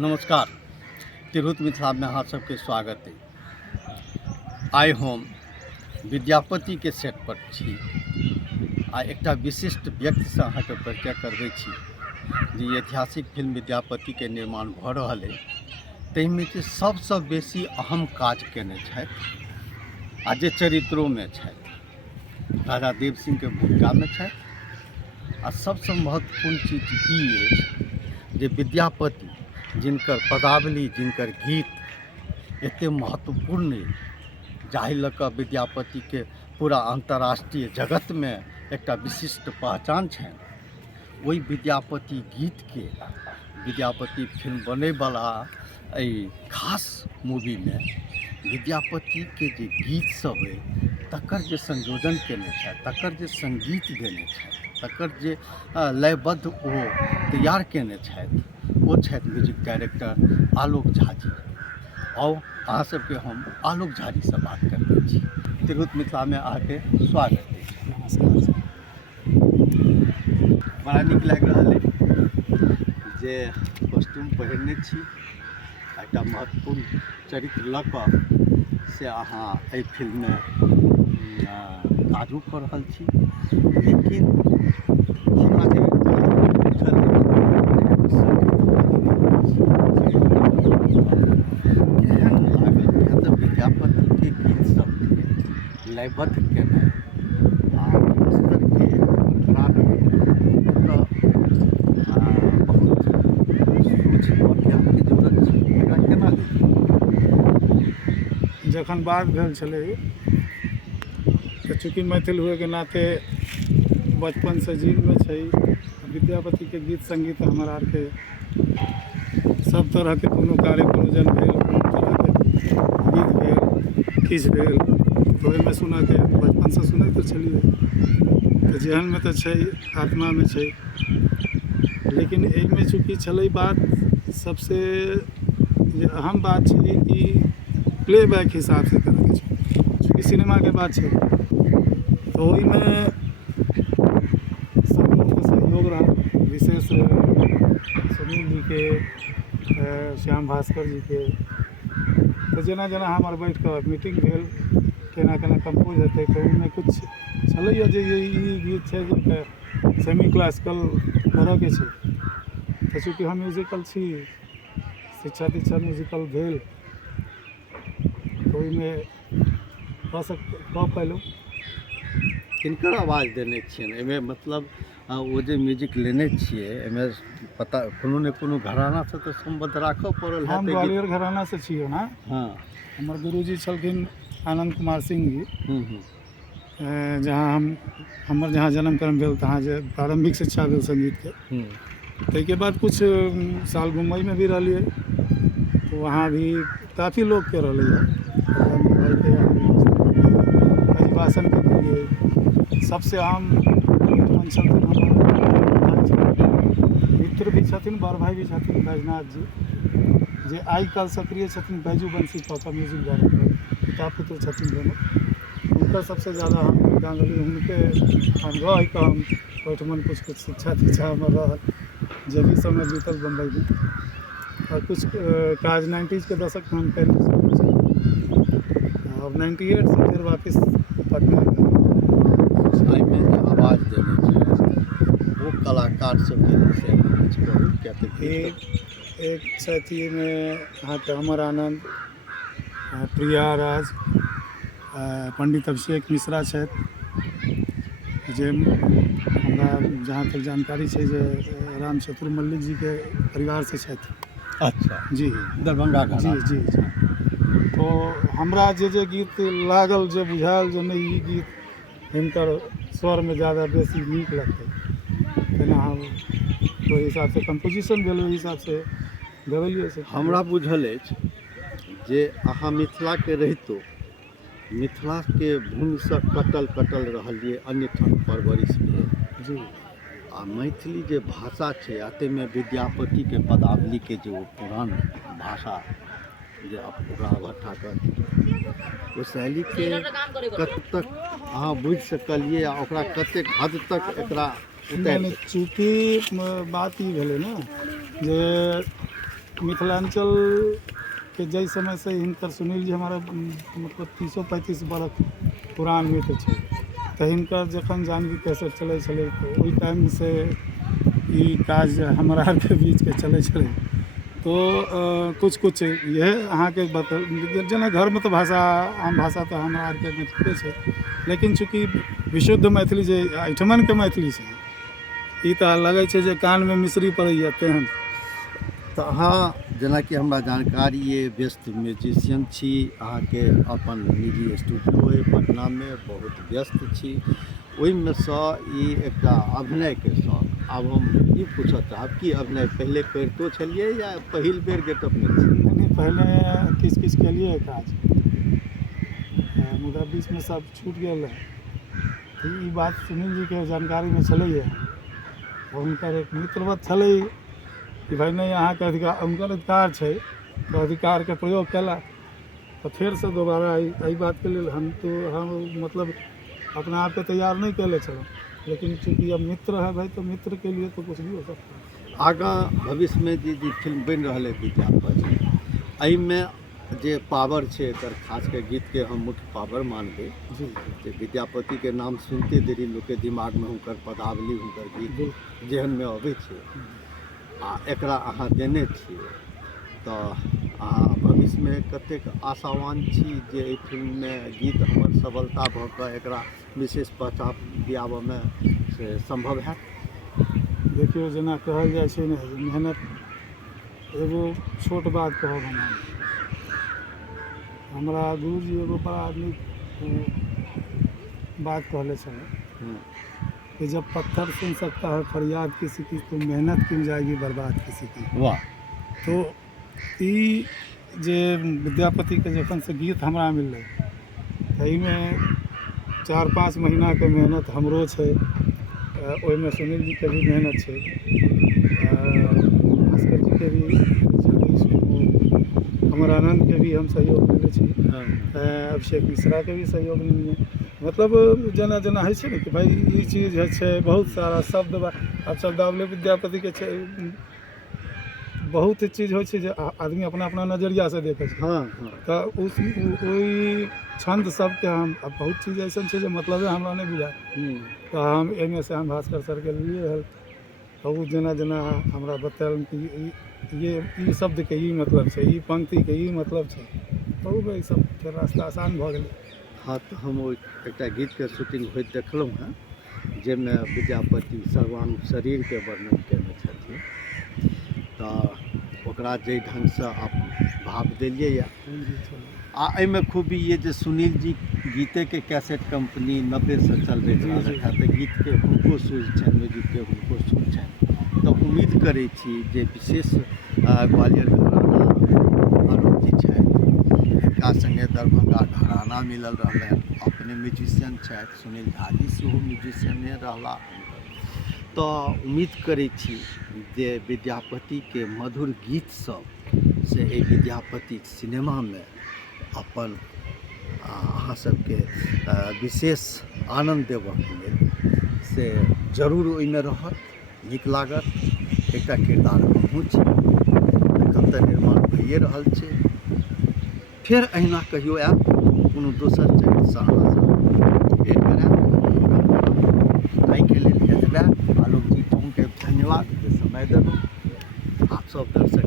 नमस्कार। तिरहुत मिथिला में अहाँ सबके स्वागत है। आइ हम विद्यापति के सेट पर छी आ एकटा विशिष्ट व्यक्ति से अहाँ के परिचय करबै छी जे ऐतिहासिक फिल्म विद्यापति के निर्माण भ रहल है। ताहिमे जे सबसे बेसी अहम काज केने छथि आ जे चरित्रों में छथि राजा देव सिंह के भूमिका में छथि आ सबसे महत्वपूर्ण चीज ई अछि जे विद्यापति जिनकर पदावली जिनकर गीत एते महत्वपूर्ण है जाहि लऽ कऽ विद्यापति के पूरा अंतर्राष्ट्रीय जगत में एक विशिष्ट पहचान है। वही विद्यापति गीत के विद्यापति फिल्म बने वाला खास मूवी में विद्यापति के जे गीत सब है तकर जे संयोजन केने छै तकर जे संगीत देने छै तकर जे लयबद्ध ओ तैयार केने छथि वो छथि म्यूजिक डायरेक्टर आलोक झा जी। और अहाँ सबके हम आलोक झा जी से बात करते छी। तिरहुत मिथिला में आके स्वागत है। नमस्कार। बड़ा नीक लागि रहल है जे कॉस्ट्यूम पहिरने छी एकटा महत्वपूर्ण चरित्र लऽ कऽ से अहाँ एहि फिल्म में काजो कऽ रहल छी। लेकिन हमरा जे विद्यापति के गीत सब लयबद्ध केना स्तर के खराब बहुत सोच अभ्यास के जरूरत छै। एकरा केना जखन बात भेल छलै तऽ चूँकि मैथिल हुए के नाते बचपन से जीव में छै विद्यापति के गीत संगीत हमारा आर के सब तरह के कोनो कार्य प्रयोजन भेल कोनो तरह के गीत भेल किछ भेल तऽ ओहिमे सुनऽ के बचपन से सुनैत तऽ छलियै तऽ जेहन में तऽ छै आत्मा में छै। लेकिन एहिमे चूँकि छलै बात सबसे जे अहम बात छै कि प्लेबैक हिसाब से करे के छै चूँकि सिनेमा के बात छै तो ओहिमे सब लोग के सहयोग रहा विशेष सुनील जी के श्याम भास्कर जी के तो जेना जेना हमार बैठ कर मीटिंग भेल केना केना कंपोज हेतै तो उनमें कुछ छलैया जे ई गीत छै जे सेमी क्लासिकल करऽ के छै तो चूँकि हम म्यूजिकल छी शिक्षा दीक्षा म्यूजिकल भेल तो ओहिमे कऽ पैलहुँ। किनकर आवाज देने छियनि एहिमे मतलब वो जे म्यूजिक लेने छियै एहिमे पता कोनो ने कोनो घराना से तो संबद्ध राखऽ पड़ल है। हम ग्वालियर घराना से छियै ना। हाँ हमर गुरुजी छलखिन आनंद कुमार सिंह जी जहाँ हमर जहाँ जन्म कर्म भेल तहाँ जे प्रारंभिक शिक्षा भेल संगीत के ताहिके बाद कुछ साल मुंबई में भी रहिए तो वहाँ भी काफ़ी लोग के रहिए अभिभाषण के लिए सबसे आम मित्र भी छथिन बड़ भाई भी छथिन बैजनाथ जी जे आई कल सक्रिय छथिन बैजू बंसी पापा म्यूजिक डायरेक्टर पिता पुत्र छथिन दोनों उनका सबसे ज़्यादा हम गांगली उनके हम रह के हम ओठमन कुछ कुछ शिक्षा दीक्षा हमर रहल जे भी समय बीतल बम्बई में और कुछ काज 90s के दशक में हम कर और 98 से फिर वापस पटना में आवाज़ देने चाहिए वो कलाकार सब के विषय में कुछ कहूँ क्या एक साथी में हाँ तो अमर आनंद प्रिया राज पंडित अभिषेक मिश्रा छथि जे हमरा जहाँ तक जानकारी छै जे राम चतुर मल्लिक जी के परिवार से छथि। अच्छा जी दरभंगा का जी जी जी तो हमरा जे गीत लागल जे बुझायल जे नहीं ई गीत हिनकर स्वर में ज़्यादा बेसी नीक लगतै तेना हम ओहि हिसाब से कंपोजिशन भेल ओहि हिसाब से गवेलिए से हमरा बुझल अछि जे अहाँ मिथिला के रहितो मिथिला के भूमि से कटल रहलिए अन्य ठाम परवरिश भेल जी आ मैथिली जे भाषा छै अते में विद्यापति के पदावली के जो पुरान भाषा जे ओकरा भट्ठा कर ओ शैली के कत तक अहाँ बुझि सकलिए आ ओकरा कतेक हद तक एकरा चूँकि बात ई भेलै ने जे मिथिलांचल के जै समय से हिनकर सुनील जी हमारा मतलब 30-35 बरस पुरान मित्र छै। तऽ हिनकर जखन जानवी कैसेट चलै छलै तऽ ओहि टाइम से ई काज हमरा आरके बीचके चलै छलै। तो कुछ यह अहाँके जेना घरमे तऽ भाषा आम भाषा तऽ हमरा आरके मैथिली छै, लेकिन चूँकि विशुद्ध मैथिली जे एहिठमनके मैथिली छै ई तऽ लगै छै जे कानमे मिश्री पड़ैए तेहन। तऽ अहाँ जेनाकि हमरा जानकारी ये व्यस्त म्यूजिशियन छी, अहाँके अपन निजी स्टूडियो अइ पटनामे, बहुत व्यस्त छी, ओहिमे सँ ई एकटा अभिनयके शौक। आब हम ई पूछऽ चाहब कि अभिनय पहिले करितो छलिए या पहिल बेर गेटअपमे छी? नहीं, पहले किछ केलिए काज, मुदा बीचमे सब छूट गेल रहे। तऽ ई बात सुनील जीके जानकारीमे छलैए, हुनकर एक मित्रवत छलै कि भाई नहीं अहाँके अधिकार, हुनकर अधिकार छै, तो अधिकारके प्रयोग केला। तो फिर से दोबारा एहि बातके लेल हम मतलब अपना आपके तैयार नहीं कैले छलहुँ, लेकिन चूँकि अब मित्र है भाई तो मित्र के लिए तो कुछ भी हो सकता है। आगाँ भविष्यमे जे फिल्म बनि रहल अइ विद्यापति, एहिमे जे पावर छै एकर, खासकर गीतके हम मुख्य पावर मानबै जी जे विद्यापतिके नाम सुनते देरी लोकके दिमागमे हुनकर पदावली, हुनकर गीत जेहनमे अबै छै, आ एकरा अहाँ देने छियै, तऽ अहाँ भविष्यमे कतेक आशावान छी जे एहि फिल्ममे गीत हमर सफलता भऽ कऽ एकरा विशेष पहचान दियाबऽमे से सम्भव हैत? देखियो जेना कहल जाइ छै ने, मेहनत एगो छोट बात कहब हमरा गुरुजी एगो बड़ा आदमी बात कहले छले कि जब पत्थर सुन सकता है फरियाद किसी की, तो मेहनत क्यों जाएगी बर्बाद किसी की। वाह। तो ई जे विद्यापतिके जखन से गीत हमरा मिललै, एहिमे 4-5 महीनाके मेहनत हमरो छै, ओहिमे सुनील जीके भी मेहनत छै, भास्कर जीके भी, हमर आनंदके भी हम सहयोग देने छी, अभिषेक मिश्राके भी सहयोग मिललै। मतलब जेना जेना होइ छै ने कि भाई ई चीज छै, बहुत सारा शब्द, आब शब्दावली विद्यापतिके छै, बहुत चीज होइ छै जे आदमी अपना अपना नजरिया से देखै छै। हाँ। तऽ ओहि छंद सबके हम, बहुत चीज ऐसा छै जे मतलब हमरा नहीं बुझा, तो हम एहिमे से हम भास्कर सरके लिए हेल्प, तो ओ जेना जेना हमरा बतायल कि ये शब्दके ई मतलब छै, ई पंक्तिके ई मतलब छै, तो ई सब फेर रास्ता आसान भऽ गेलै। हाँ, तऽ हम ओ एकटा गीतके शूटिंग होइत देखलहुँ हेँ, जाहिमे विद्यापति सर्वांग शरीरके वर्णन कयने छथिन, तऽ ओकरा जाहि ढङ्गसँ आप भाव देलिए यऽ। आ एहिमे खूबी ये जे सुनील जी गीतेके कैसेट कंपनी 90 से चलबैत रहल है, तऽ गीतके हुनको सूझ छनि, म्यूजिकके हुनको सूझ छनि, तऽ उम्मीद करै छी जे विशेष ग्वालियर घराना आलोक जी छथि, हिनका सङ्गे दरभंगा घराना मिलल रहलनि, अपने म्यूजिशियन छथि, सुनील झा जी सेहो म्यूजिशियने रहला, तऽ उम्मीद करै छी जे विद्यापतिके मधुर गीत सब से एहि विद्यापति सिनेमामे अपन अहाँ सबके विशेष आनंद देबऽके लेल से जरूर ओहिमे रहत, नीक लागत। एकटा किरदार हमहूँ छी, एखन तऽ निर्माण भइए रहल छै, फेर अहिना कहियो आयब कोनो दोसर चरित्रसँ अहाँसँ भेट करायब। आइके लेल एतबे। आलोक जी, अहूँके धन्यवाद जे समय देलहुँ, आप सब दर्शक